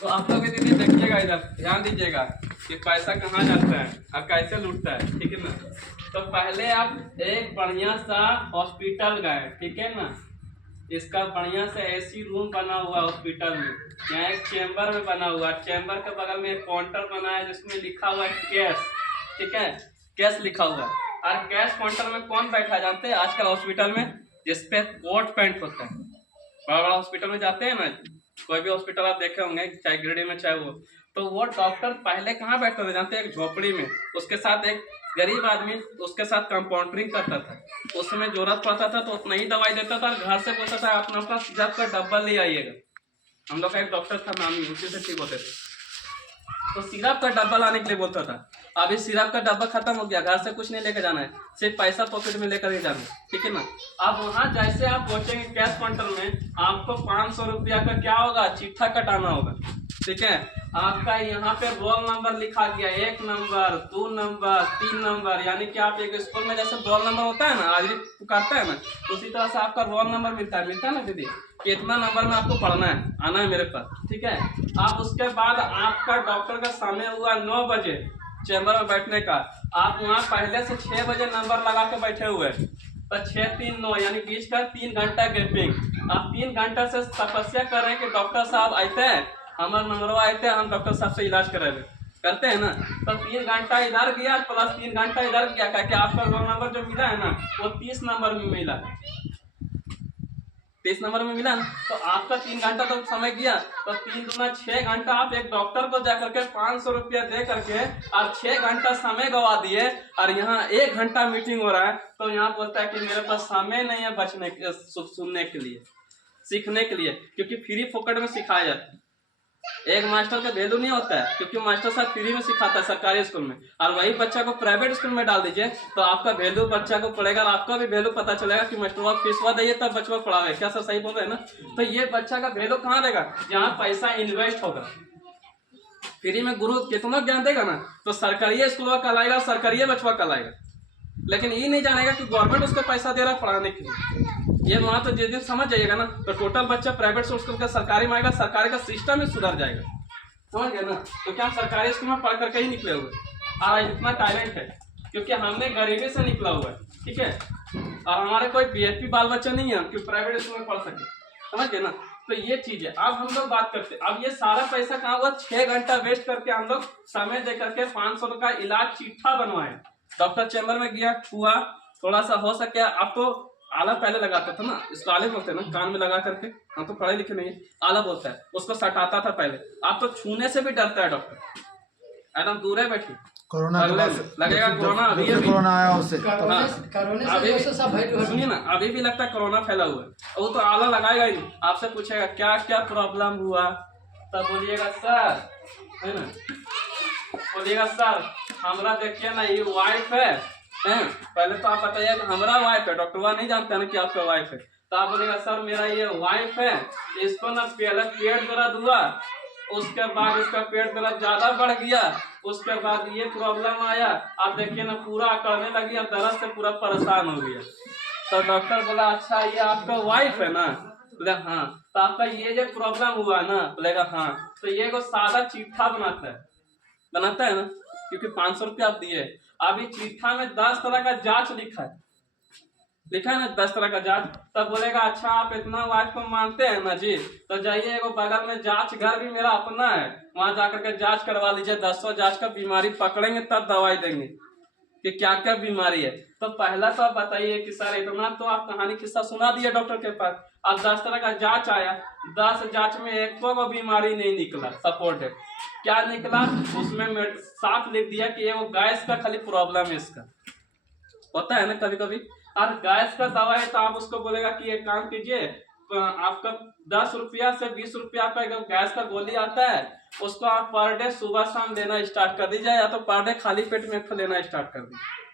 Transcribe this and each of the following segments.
तो आप लोग दीदी देखिएगा, इधर ध्यान दीजिएगा कि पैसा कहाँ जाता है और कैसे लूटता है, ठीक है ना। तो पहले आप एक बढ़िया सा हॉस्पिटल गए, ठीक है ना। इसका बढ़िया से एसी रूम बना हुआ हॉस्पिटल में, यहाँ एक चेम्बर में बना हुआ, चेम्बर के बगल में एक काउंटर बना है जिसमें लिखा हुआ है कैश, ठीक है, कैश लिखा हुआ है। और कैश काउंटर में कौन बैठा है जानते हैं आजकल हॉस्पिटल में, जिसपे कोट पैंट होता है। बड़ा बड़ा हॉस्पिटल में जाते हैं ना, कोई भी हॉस्पिटल आप देखे होंगे, चाहे गिरिडीह में चाहे वो डॉक्टर पहले कहाँ बैठते थे जानते हैं, एक झोपड़ी में, उसके साथ एक गरीब आदमी उसके साथ कंपाउंडरिंग करता था। उसमें जरूरत पड़ता था तो उतना ही दवाई देता था और घर से बोलता था अपना अपना सिरप का डब्बा ले आइएगा। हम लोग का एक डॉक्टर था नामी, उसी से ठीक होते थे, तो सिरप का डब्बा लाने के लिए बोलता था। अभी सिरप का डब्बा खत्म हो गया, घर से कुछ नहीं लेकर जाना है, सिर्फ पैसा पॉकेट में लेकर ही जाना है, ठीक है ना। अब वहाँ जैसे आप पहुंचेंगे कैश काउंटर में, आपको 500 रुपया का क्या होगा, चिट्ठा कटाना होगा, ठीक है। आपका यहाँ पे रोल नंबर लिखा गया, 1 नंबर 2 नंबर 3 नंबर, यानी कि आप एक स्कूल में जैसे रोल नंबर होता है ना, आज पुकारता है ना, उसी तरह से आपका रोल नंबर मिलता है ना दीदी, कि इतना नंबर में आपको पढ़ना है, आना है मेरे पास, ठीक है। आप उसके बाद आपका डॉक्टर का समय हुआ 9 बजे चैम्बर में बैठने का, आप वहाँ पहले से 6 बजे नंबर लगा के बैठे हुए, तो 6 3 9 यानी बीच का 3 घंटा गैपिंग। आप 3 घंटा से तपस्या कर रहे हैं कि डॉक्टर साहब आते हैं, हमारा नंबरवा आते हैं, हम डॉक्टर साहब से इलाज कराए, करते हैं ना। तो 3 घंटा इधर गया प्लस 3 घंटा इधर गया, क्या आपका रोल नंबर जो मिला है ना वो 30 नंबर में मिला, 30 नंबर में मिला ना, तो आपका 3 घंटा तो समय गया, तो 3 दूना 6 घंटा आप एक डॉक्टर को जाकर के 500 रुपया दे करके और 6 घंटा समय गवा दिए, और यहाँ 1 घंटा मीटिंग हो रहा है, तो यहाँ बोलता है कि मेरे पास समय नहीं है बचने सुनने के लिए, सीखने के लिए, क्योंकि फ्री फोकट में सिखाया जाता है। एक मास्टर का वैल्यू नहीं होता है, क्योंकि मास्टर साहब फ्री में सिखाता है सरकारी स्कूल में, और वही बच्चा को प्राइवेट स्कूल में डाल दीजिए तो आपका वैल्यू बच्चा को पड़ेगा, और आपका भी वैल्यू पता चलेगा कि मास्टर फीसवा देंगे तब बच्चा पढ़ावे। क्या सर सही बोल रहे हैं ना। तो ये बच्चा का वैल्यू कहाँ देगा, जहाँ पैसा इन्वेस्ट होगा। फ्री में गुरु कितना ज्ञान देगा ना, तो सरकारी स्कूल कहलाएगा, सरकारी बचवा कहलाएगा, लेकिन ये नहीं जानेगा कि गवर्नमेंट उसको पैसा दे रहा है पढ़ाने के लिए। ये वहाँ तो जिस दिन समझ जाइएगा ना, तो टोटल बच्चा प्राइवेट स्कूल का सरकारी में आएगा, सरकारी का सिस्टम ही सुधर जाएगा, समझ गए ना। तो क्या सरकारी स्कूल में पढ़ करके ही निकले हुए, और इतना टैलेंट है क्योंकि हमने गरीबी से निकला हुआ है, ठीक है, और हमारे कोई बीएचपी बाल बच्चा नहीं है कि प्राइवेट स्कूल में पढ़ सके, समझ गए ना। तो ये चीज है। अब हम लोग बात करते हैं, अब ये सारा पैसा कहाँ हुआ, 6 घंटा वेस्ट करके हम लोग समय दे करके 500 का इलाज चिट्ठा बनवाए, डॉक्टर चैम्बर में गया, हुआ, थोड़ा सा हो सके। आपको आला पहले लगाता था ना, इसको आले बोलते हैं ना, कान में लगा करके, हम तो पढ़े लिखे नहीं, आला बोलता है, उसको सटाता था पहले। आप तो छूने से भी डरता है डॉक्टर, एकदम दूर है बैठी। कोरोना लगेगा कोरोना, अभी कोरोना आया उससे, सुनिए ना, अभी भी लगता है कोरोना फैला हुआ है, वो तो आला लगाएगा ही नहीं, आपसे पूछेगा क्या क्या प्रॉब्लम हुआ, तब बोलिएगा सर, है ना, बोलिएगा सर हमारा देखिए ना ये वाइफ है, पहले तो आप बताइए कि हमारा वाइफ है, डॉक्टर नहीं जानते ना कि आपका वाइफ है, तो आप बोलेगा सर मेरा ये वाइफ है, इसको ना पहले पेट दर्द हुआ, उसके बाद इसका पेट दर्द ज्यादा बढ़ गया, उसके बाद ये प्रॉब्लम आया, आप देखिए ना पूरा अकड़ने लगी और दर्द से पूरा परेशान हो गया। तो डॉक्टर बोला अच्छा ये आपका वाइफ है ना, बोले हाँ, तो आपका ये जो प्रॉब्लम हुआ ना, बोलेगा हाँ, तो ये को सादा चिट्ठा बनाता है ना, क्योंकि 500 रुपया आप दिए। अभी चिट्ठा में 10 तरह का जांच लिखा है ना, 10 तरह का जांच। तब बोलेगा अच्छा आप इतना वाइफ को मानते हैं ना जी, तो जाइए एगो बगल में जांच घर भी मेरा अपना है, वहां जाकर के जांच करवा लीजिए, 10 जांच का बीमारी पकड़ेंगे तब दवाई देंगे कि क्या क्या बीमारी है। तो पहला तो आप बताइए कि सर इतना तो आप कहानी किस्सा सुना दिए डॉक्टर के पास, अब 10 तरह का जांच आया, 10 जांच में एक को बीमारी नहीं निकला सपोर्टेड, क्या निकला उसमें साफ लिख दिया कि ये वो गैस का खाली प्रॉब्लम है, इसका होता है ना कभी कभी, और गैस का दवा है, तो आप उसको बोलेगा कि एक काम कीजिए, आपका 10 रुपया से 20 रुपया का गैस का गोली आता है, उसको आप पर डे सुबह शाम लेना स्टार्ट कर दीजिए, या तो पर डे खाली पेट में लेना स्टार्ट कर दीजिए।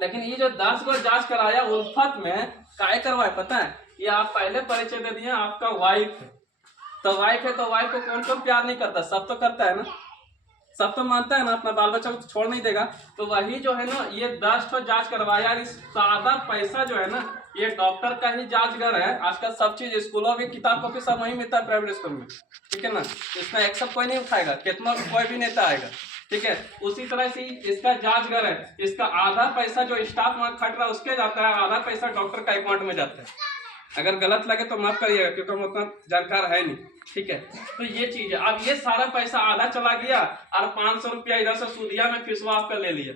लेकिन ये जो 10 को जांच कराया उल्फत में काय करवाए पता है, ये आप पहले परिचय दे दिए आपका वाइफ है, तो वाइफ है तो वाइफ को कौन कौन प्यार नहीं करता, सब तो करता है ना, सब तो मानता है ना, अपना बाल बच्चा को तो छोड़ नहीं देगा। तो वही जो है ना ये 10 जांच करवाया, इस सादा पैसा जो है ना ये डॉक्टर का ही जांचगर है। आजकल सब चीज स्कूलों में किताब कॉपी सब वहीं मिलता है प्राइवेट स्कूल में, ठीक है ना। इसमें एक्सेप्ट कोई नहीं उठाएगा, कितना कोई भी नेता आएगा, ठीक है। उसी तरह से इसका जांचगर है, इसका आधा पैसा जो स्टाफ वहाँ खट रहा है उसके जाता है, आधा पैसा डॉक्टर का अकाउंट में जाता है। अगर गलत लगे तो माफ करिएगा क्योंकि हम उतना जानकार है नहीं, ठीक है। तो ये चीज है। अब ये सारा पैसा आधा चला गया और 500 रुपया इधर से सूदिया में फीसवा आपका ले लिया।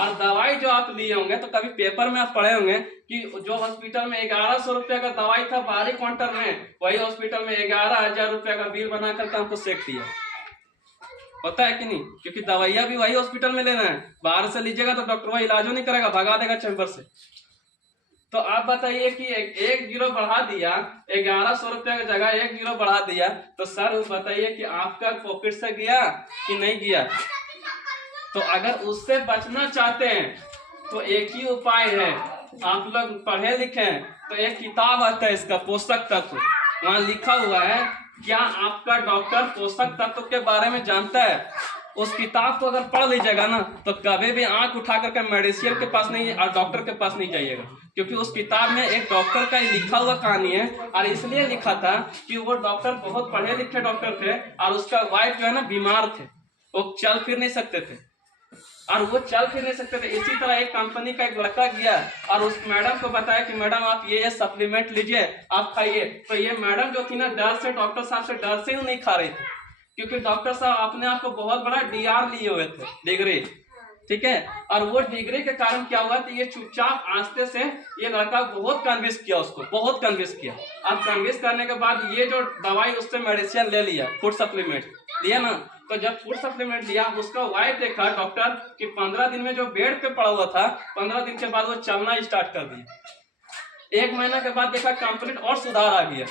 और दवाई जो आप लिए होंगे तो कभी पेपर में आप पढ़े होंगे कि जो हॉस्पिटल में 1100 रुपया का दवाई था बाहरी काउंटर में, वही हॉस्पिटल में 11,000 रुपया का बिल बना करके हमको सेक दिया। होता है कि नहीं? क्योंकि दवाइयां भी वही हॉस्पिटल में लेना है, बाहर से लीजिएगा तो डॉक्टर वही इलाज नहीं करेगा, भगा देगा चैम्बर से। तो आप बताइए कि एक जीरो बढ़ा दिया, 1100 रुपया की जगह 1 जीरो बढ़ा दिया, तो सर बताइए कि आपका पॉकेट से गया कि नहीं गया? तो अगर उससे बचना चाहते हैं तो एक ही उपाय है, आप लोग पढ़े लिखे हैं तो एक किताब आता है इसका पोषक तत्व, वहां लिखा हुआ है क्या आपका डॉक्टर पोषक तत्व के बारे में जानता है? उस किताब को अगर पढ़ लीजिएगा ना तो कभी भी आंख उठा करके मेडिसिन के पास नहीं और डॉक्टर के पास नहीं जाइएगा, क्योंकि उस किताब में एक डॉक्टर का लिखा हुआ कहानी है। और इसलिए लिखा था कि वो डॉक्टर बहुत पढ़े लिखे डॉक्टर थे और उसका वाइफ जो है ना बीमार थे, वो चल फिर नहीं सकते थे इसी तरह एक कंपनी का एक लड़का गया और उस मैडम को बताया कि मैडम आप ये सप्लीमेंट लीजिए, आप खाइए। तो ये मैडम जो थी ना डर से, डॉक्टर साहब से डर से ही नहीं खा रही थी, क्योंकि डॉक्टर साहब अपने आप को बहुत बड़ा डीआर लिए हुए थे, डिग्री, ठीक है। और वो डिग्री के कारण क्या हुआ कि ये चुपचाप आस्ते से ये लड़का बहुत कन्विंस किया, उसको बहुत कन्विंस किया। अब कन्विंस करने के बाद ये जो दवाई उससे मेडिसिन ले लिया, फूड सप्लीमेंट लिया ना, तो जब फूड सप्लीमेंट लिया उसका वाइफ देखा डॉक्टर कि 15 दिन में जो बेड पे पड़ा हुआ था, 15 दिन के बाद वो चलना स्टार्ट कर दिया। 1 महीना के बाद देखा कंप्लीट और सुधार आ गया।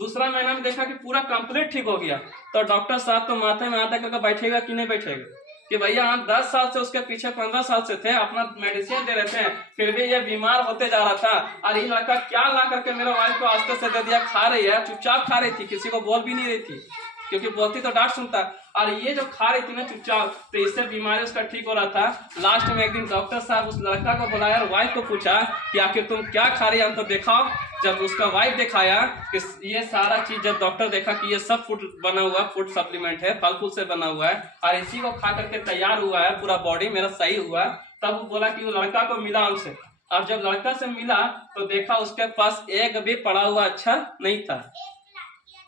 दूसरा महीना में देखा कि पूरा कंप्लीट ठीक हो गया। तो डॉक्टर साहब तो माथे में हाथ करके बैठेगा कि नहीं बैठेगा कि भैया हम 10 साल से उसके पीछे, 15 साल से थे, अपना मेडिसिन दे रहे थे, फिर भी ये बीमार होते जा रहा था। और ये लड़का क्या ला करके मेरे वाइफ को आस्ते से दे दिया, खा रही है, चुपचाप खा रही थी, किसी को बोल भी नहीं रही थी, क्योंकि बोलती तो डांट सुनता। और ये जो खा रही थी ना चुपचाप, तो इससे बीमारी उसका ठीक हो रहा था। लास्ट में एक दिन डॉक्टर साहब उस लड़का को बुलाया और वाइफ को पूछा कि आखिर तुम क्या खा रही है, हमको दिखाओ। जब उसका वाइफ दिखाया कि ये सारा चीज, जब डॉक्टर देखा कि ये सब फूड बना हुआ, फूड सप्लीमेंट है, फल फूल से बना हुआ है और इसी को खा करके तैयार हुआ है, पूरा बॉडी मेरा सही हुआ, तब वो बोला कि वो लड़का को मिला हमसे। और जब लड़का से मिला तो देखा उसके पास एक भी पढ़ा हुआ अच्छा नहीं था,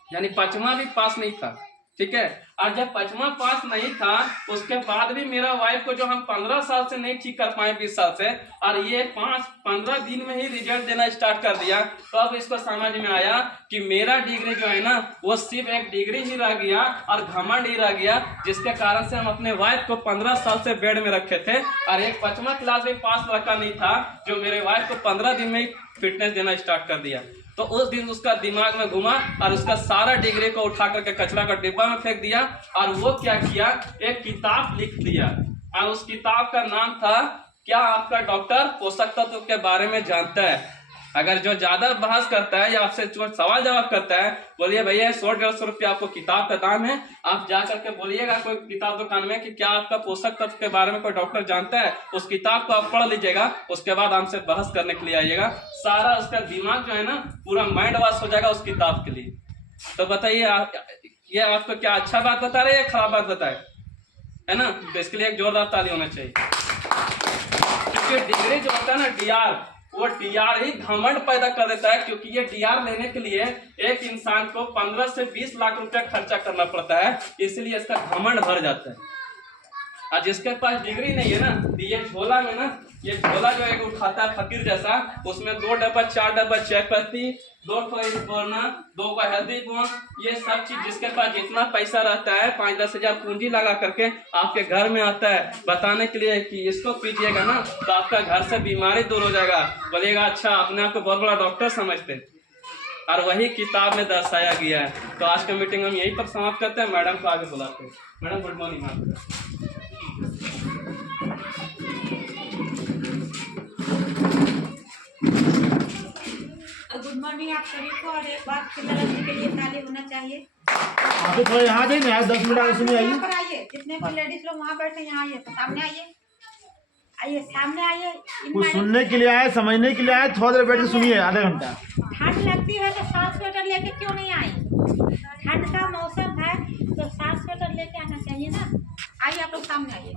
यानी 5वां भी पास नहीं था, ठीक है। और जब 5वां पास नहीं था उसके बाद भी मेरा वाइफ को, जो हम 15 साल से नहीं ठीक कर पाए, 20 साल से, और ये 15 दिन में ही रिजल्ट देना स्टार्ट कर दिया। तो अब इसको समझ में आया कि मेरा डिग्री जो है ना वो सिर्फ एक डिग्री ही रह गया और घमंड ही रह गया, जिसके कारण से हम अपने वाइफ को 15 साल से बेड में रखे थे। और एक 5वां क्लास में पास लड़का नहीं था जो मेरे वाइफ को 15 दिन में ही फिटनेस देना स्टार्ट कर दिया। तो उस दिन उसका दिमाग में घुमा और उसका सारा डिग्री को उठा करके कचरा का डिब्बा में फेंक दिया। और वो क्या किया, एक किताब लिख दिया और उस किताब का नाम था क्या आपका डॉक्टर पोषक तत्व के बारे में जानता है। अगर जो ज्यादा बहस करता है या आपसे सवाल जवाब करता है, बोलिए भैया 100-150 रुपया आपको किताब का दाम है, आप जा करके बोलिएगा कोई किताब दुकान में कि क्या आपका पोषक तत्व के बारे में कोई डॉक्टर जानता है। उस किताब को आप पढ़ लीजिएगा, उसके बाद हमसे बहस करने के लिए आइएगा। सारा उसका दिमाग जो है ना पूरा माइंड वॉश हो जाएगा उस किताब के लिए। तो बताइए ये आपको क्या अच्छा बात बता रहे हैं या खराब बात बताए, है ना? तो इसके लिए एक जोरदार ताली होना चाहिए, क्योंकि डिग्री जो होता है ना डीआर, वो डीआर ही घमंड पैदा कर देता है। क्योंकि ये डीआर लेने के लिए एक इंसान को 15 से 20 लाख रुपया खर्चा करना पड़ता है, इसलिए इसका घमंड भर जाता है। और जिसके पास डिग्री नहीं है ना, ये झोला में ना, ये झोला जो एक उठाता है फकीर जैसा, उसमें 2 डब्बा 4 डब्बा चाय पत्ती, 2 बोरना, 2 का हल्दी बोन, ये सब चीज जिसके पास जितना पैसा रहता है 5-10 हजार पूंजी लगा करके आपके घर में आता है बताने के लिए कि इसको पीजिएगा ना तो आपका घर से बीमारी दूर हो जाएगा। बोलिएगा अच्छा अपने आप को बहुत बड़ा डॉक्टर समझते हैं, और वही किताब में दर्शाया गया है। तो आज का मीटिंग हम यहीं पर समाप्त करते हैं। मैडम को आगे बुलाते हैं। Madam good morning. Good morning आप सभी को। और एक बात के लिए ताली होना चाहिए। आप थोड़ा यहाँ जाइए ना, 10 मिनट आगे सुनिए, आइए। आइए, जितने भी लेडीज लोग वहाँ बैठे यहाँ आइए, सामने आइए। आइए सामने आइए। कुछ सुनने के लिए आए, समझने के लिए आए, थोड़ा देर बैठ के सुनिए, आधा घंटा। ठंड लगती है तो 7 स्वेटर लेके क्यों नहीं आई? ठंड का मौसम है तो 7 स्वेटर लेके आना चाहिए ना। आइए आप लोग सामने आइए।